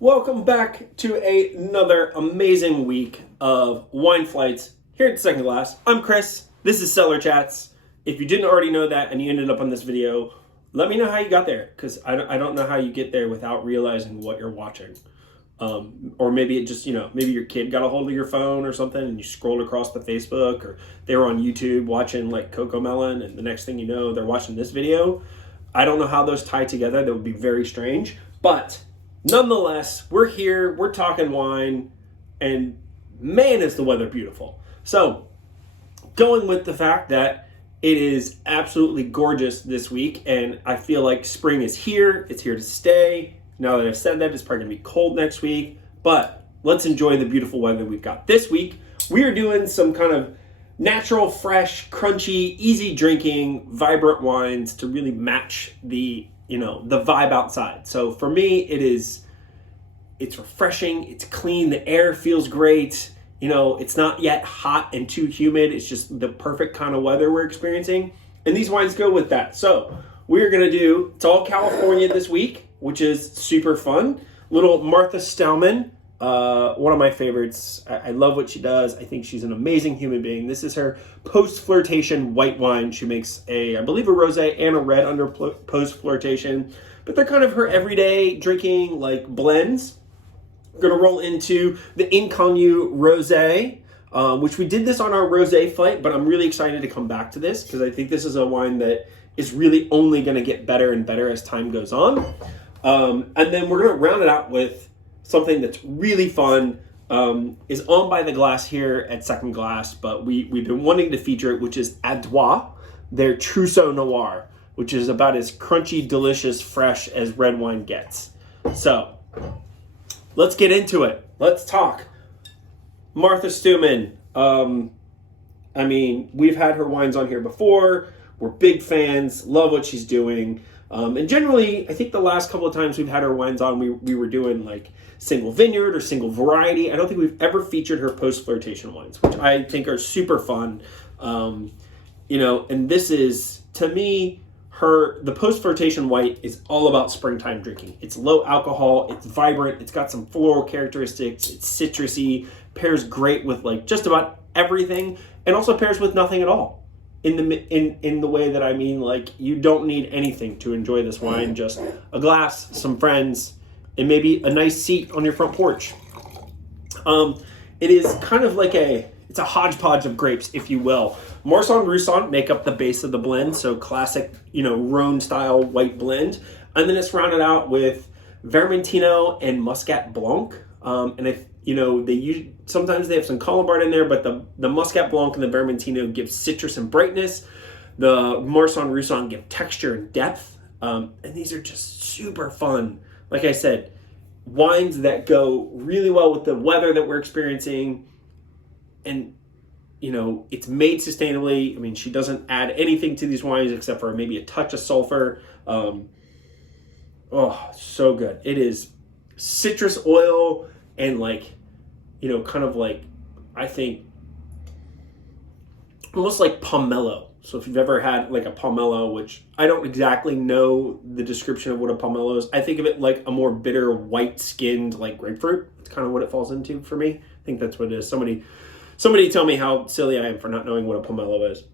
Welcome back to another amazing week of wine flights here at the Second Glass. I'm Chris. This is Cellar Chats. If you didn't already know that and you ended up on this video, let me know how you got there, because I don't know how you get there without realizing what you're watching. Or maybe it just, maybe your kid got a hold of your phone or something and you scrolled across the Facebook, or they were on YouTube watching like Coco Melon and the next thing you know, they're watching this video. I don't know how those tie together. That would be very strange. But nonetheless, we're here, we're talking wine, and man, is the weather beautiful. So, going with the fact that it is absolutely gorgeous this week, and I feel like spring is here, it's here to stay. Now that I've said that, it's probably going to be cold next week, but let's enjoy the beautiful weather we've got this week. We are doing some kind of natural, fresh, crunchy, easy drinking, vibrant wines to really match the vibe outside. So for me, it's refreshing, it's clean, the air feels great. It's not yet hot and too humid. It's just the perfect kind of weather we're experiencing. And these wines go with that. So we're gonna do, it's all California this week, which is super fun. Little Martha Stouman, one of my favorites. I love what she does. I think she's an amazing human being. This is her post-flirtation white wine. She makes I believe a rosé and a red under post-flirtation, but they're kind of her everyday drinking like blends. We're gonna roll into the Inconnu Rosé, which we did this on our rosé flight, but I'm really excited to come back to this because I think this is a wine that is really only gonna get better and better as time goes on. And then we're gonna round it out with something that's really fun, is owned by the glass here at Second Glass, but we've been wanting to feature it, which is Adroît, their Truso Noir, which is about as crunchy, delicious, fresh as red wine gets. So let's get into it. Let's talk. Martha Stewman. We've had her wines on here before. We're big fans, love what she's doing. And generally, I think the last couple of times we've had her wines on, we were doing like single vineyard or single variety. I don't think we've ever featured her post-flirtation wines, which I think are super fun. And this is, to me, the post-flirtation white is all about springtime drinking. It's low alcohol, it's vibrant, it's got some floral characteristics, it's citrusy, pairs great with like just about everything, and also pairs with nothing at all. In the way that I mean, like, you don't need anything to enjoy this wine, just a glass, some friends, and maybe a nice seat on your front porch. It is kind of like it's a hodgepodge of grapes, if you will. Marsanne Roussanne make up the base of the blend, so classic, Rhone style white blend. And then it's rounded out with Vermentino and Muscat Blanc. And if sometimes they have some Colombard in there, but the Muscat Blanc and the Vermentino give citrus and brightness. The Marsanne Roussanne give texture and depth. And these are just super fun. Like I said, wines that go really well with the weather that we're experiencing. And, it's made sustainably. I mean, she doesn't add anything to these wines except for maybe a touch of sulfur. So good. It is citrus oil and kind of like, I think, almost like pomelo. So if you've ever had like a pomelo, which I don't exactly know the description of what a pomelo is, I think of it like a more bitter, white-skinned like grapefruit. It's kind of what it falls into for me. I think that's what it is. Somebody tell me how silly I am for not knowing what a pomelo is.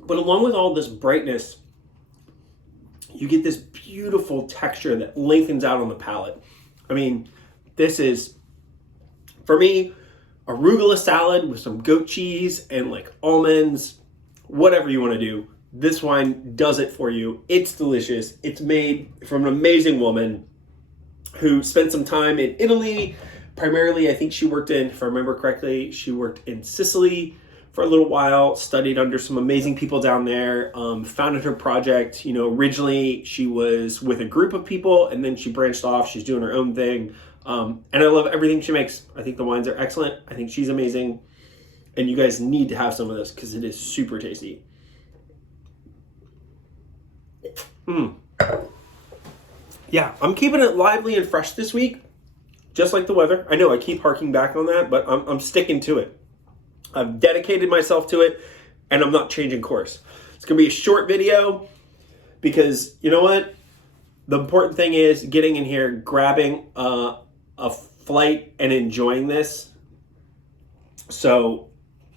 But along with all this brightness, you get this beautiful texture that lengthens out on the palate. I mean, this is, for me, arugula salad with some goat cheese and like almonds, whatever you want to do. This wine does it for you. It's delicious. It's made from an amazing woman who spent some time in Italy. Primarily, I think she worked if I remember correctly, she worked in Sicily for a little while, studied under some amazing people down there, founded her project. Originally she was with a group of people and then she branched off. She's doing her own thing. And I love everything she makes. I think the wines are excellent. I think she's amazing. And you guys need to have some of this because it is super tasty. Yeah, I'm keeping it lively and fresh this week, just like the weather. I know I keep harking back on that, but I'm sticking to it. I've dedicated myself to it, and I'm not changing course. It's going to be a short video. because you know what? The important thing is getting in here, grabbing a flight and enjoying this. So,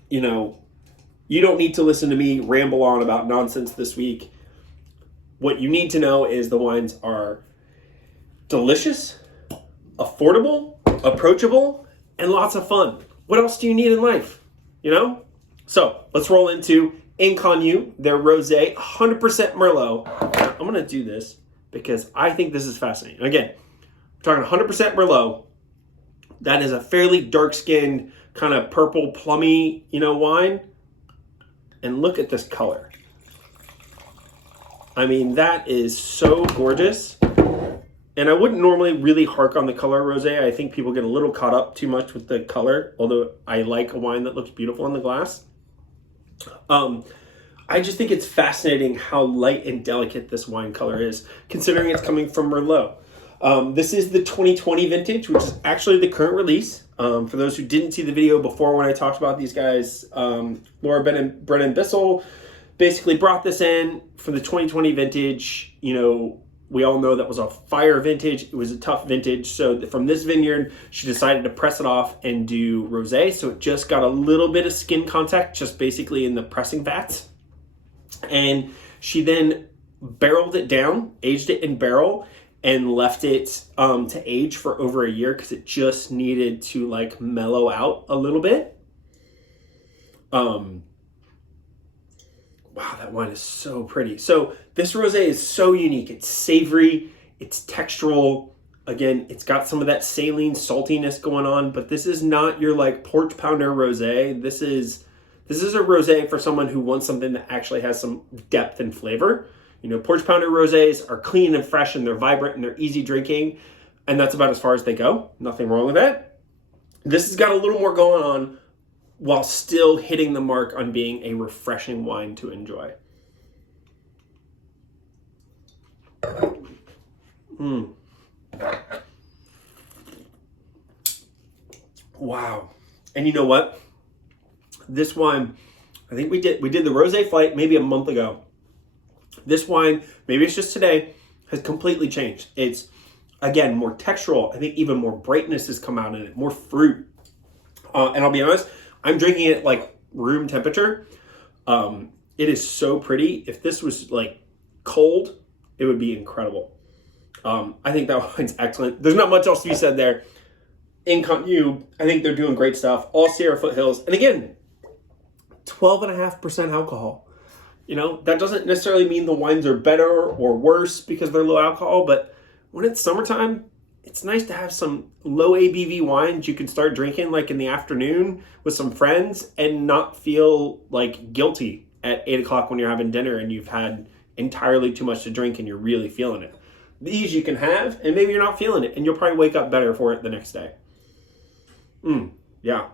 you know, you don't need to listen to me ramble on about nonsense this week. What you need to know is the wines are delicious, affordable, approachable, and lots of fun. What else do you need in life? You know? So let's roll into Inconnu, their Rosé, 100% Merlot. I'm going to do this because I think this is fascinating. Again, we're talking 100% Merlot. That is a fairly dark-skinned, kind of purple, plummy, you know, wine. And look at this color. I mean, that is so gorgeous. And I wouldn't normally really hark on the color of Rosé. I think people get a little caught up too much with the color, although I like a wine that looks beautiful in the glass. I just think it's fascinating how light and delicate this wine color is, considering it's coming from Merlot. This is the 2020 vintage, which is actually the current release. For those who didn't see the video before when I talked about these guys, Laura Brennan Bissell basically brought this in for the 2020 vintage. You know, we all know that was a fire vintage. It was a tough vintage. So from this vineyard, she decided to press it off and do Rosé. So it just got a little bit of skin contact, just basically in the pressing vats. And she then barreled it down, aged it in barrel, and left it to age for over a year because it just needed to like mellow out a little bit. Wow, that wine is so pretty. So this Rosé is so unique. It's savory, it's textural. Again, it's got some of that saline saltiness going on, but this is not your like porch pounder Rosé. This is a Rosé for someone who wants something that actually has some depth and flavor. You know, porch pounder Rosés are clean and fresh and they're vibrant and they're easy drinking. And that's about as far as they go. Nothing wrong with that. This has got a little more going on while still hitting the mark on being a refreshing wine to enjoy. Wow. And you know what? This wine, I think we did the Rosé flight maybe a month ago. This wine, maybe it's just today, has completely changed. It's, again, more textural. I think even more brightness has come out in it, more fruit. And I'll be honest, I'm drinking it like room temperature. It is so pretty. If this was like cold, it would be incredible. I think that wine's excellent. There's not much else to be said there. Inconnu, I think they're doing great stuff. All Sierra foothills. And again, 12.5% alcohol. You know, that doesn't necessarily mean the wines are better or worse because they're low alcohol, but when it's summertime, it's nice to have some low ABV wines you can start drinking like in the afternoon with some friends and not feel like guilty at 8 o'clock when you're having dinner and you've had entirely too much to drink and you're really feeling it. These you can have and maybe you're not feeling it and you'll probably wake up better for it the next day. Yeah.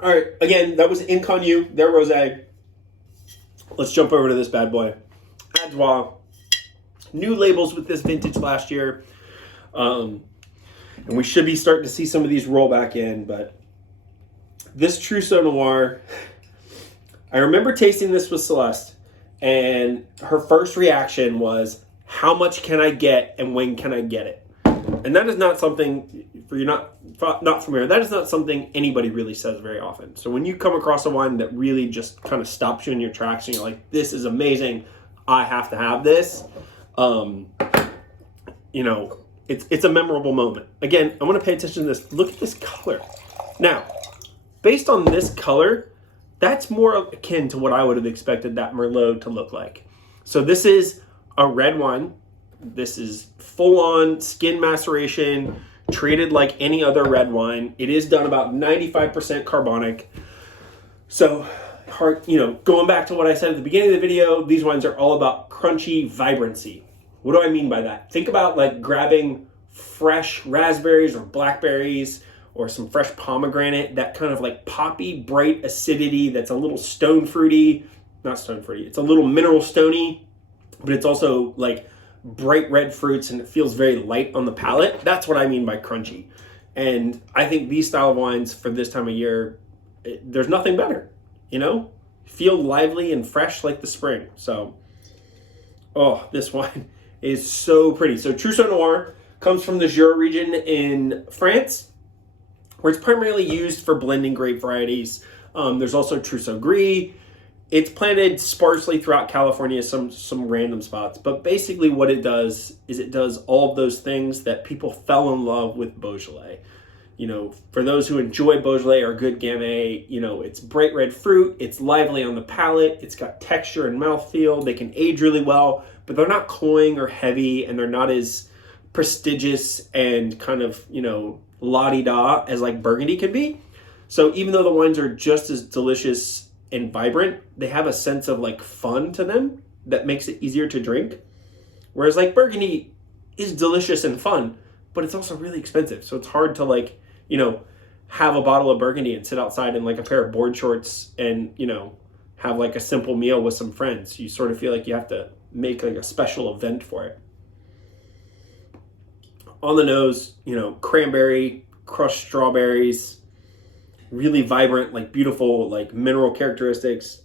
All right, again, that was Inconnu, their Rosé. Let's jump over to this bad boy. Adroît. New labels with this vintage last year. And we should be starting to see some of these roll back in, but this Truso Noir, I remember tasting this with Celeste, and her first reaction was, how much can I get and when can I get it? And that is not something, for you not familiar, that is not something anybody really says very often. So when you come across a wine that really just kind of stops you in your tracks and you're like, this is amazing, I have to have this, you know, it's a memorable moment. Again, I want to pay attention to this. Look at this color. Now, based on this color, that's more akin to what I would have expected that Merlot to look like. So this is a red wine. This is full-on skin maceration, treated like any other red wine. It is done about 95% carbonic. So, you know, going back to what I said at the beginning of the video, these wines are all about crunchy vibrancy. What do I mean by that? Think about like grabbing fresh raspberries or blackberries or some fresh pomegranate, that kind of like poppy, bright acidity that's a little stone fruity, not stone fruity, it's a little mineral stony, but it's also like bright red fruits and it feels very light on the palate. That's what I mean by crunchy. And I think these style of wines for this time of year, there's nothing better. you know, feel lively and fresh like the spring. So, oh, this wine is so pretty. So Truso Noir comes from the Jura region in France, where it's primarily used for blending grape varieties. There's also Trousseau Gris. It's planted sparsely throughout California, some random spots. But basically what it does is it does all of those things that people fell in love with Beaujolais. You know, for those who enjoy Beaujolais or good Gamay, you know, it's bright red fruit, it's lively on the palate, it's got texture and mouthfeel, they can age really well, but they're not cloying or heavy, and they're not as prestigious and kind of, you know, la-di-da as like Burgundy can be. So even though the wines are just as delicious and vibrant, they have a sense of like fun to them that makes it easier to drink. Whereas like Burgundy is delicious and fun, but it's also really expensive. So it's hard to like, you know, have a bottle of Burgundy and sit outside in like a pair of board shorts and, you know, have like a simple meal with some friends. You sort of feel like you have to make like a special event for it. On the nose, you know, cranberry, crushed strawberries, really vibrant, like beautiful, like mineral characteristics.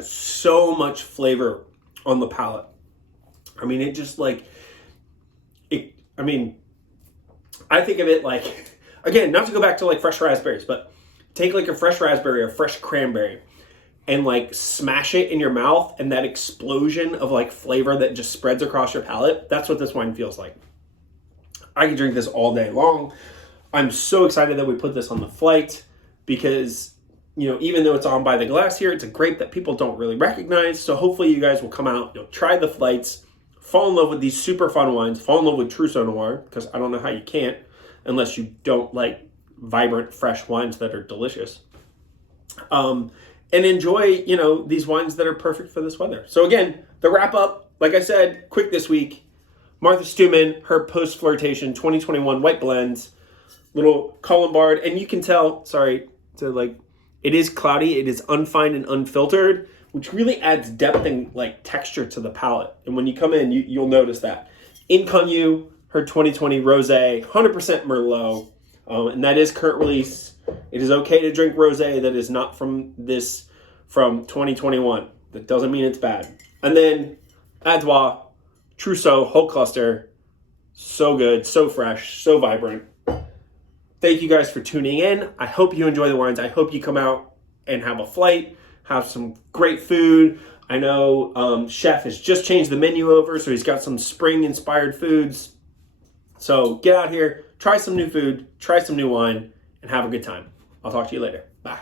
So much flavor on the palate. I mean, it just like, it, I mean, I think of it like, again, not to go back to like fresh raspberries, but take like a fresh raspberry or fresh cranberry and like smash it in your mouth, and that explosion of like flavor that just spreads across your palate. That's what this wine feels like. I could drink this all day long. I'm so excited that we put this on the flight because, you know, even though it's on by the glass here, it's a grape that people don't really recognize. So hopefully you guys will come out, you'll try the flights, fall in love with these super fun wines, fall in love with Truso Noir, because I don't know how you can't unless you don't like vibrant, fresh wines that are delicious. And enjoy, you know, these wines that are perfect for this weather. So again, the wrap up, like I said, quick this week. Martha Stewman, her post-Flirtation 2021 white blends, little Colombard, and you can tell, sorry, to like, it is cloudy, it is unfined and unfiltered, which really adds depth and like texture to the palate. And when you come in, you'll notice that. Inconnu, her 2020 Rosé, 100% Merlot, and that is current release. It is okay to drink rosé that is not from 2021. That doesn't mean it's bad. And then Adroît, Trousseau, whole cluster. So good, so fresh, so vibrant. Thank you guys for tuning in. I hope you enjoy the wines. I hope you come out and have a flight, have some great food. I know Chef has just changed the menu over, so he's got some spring-inspired foods. So get out here, try some new food, try some new wine, and have a good time. I'll talk to you later. Bye.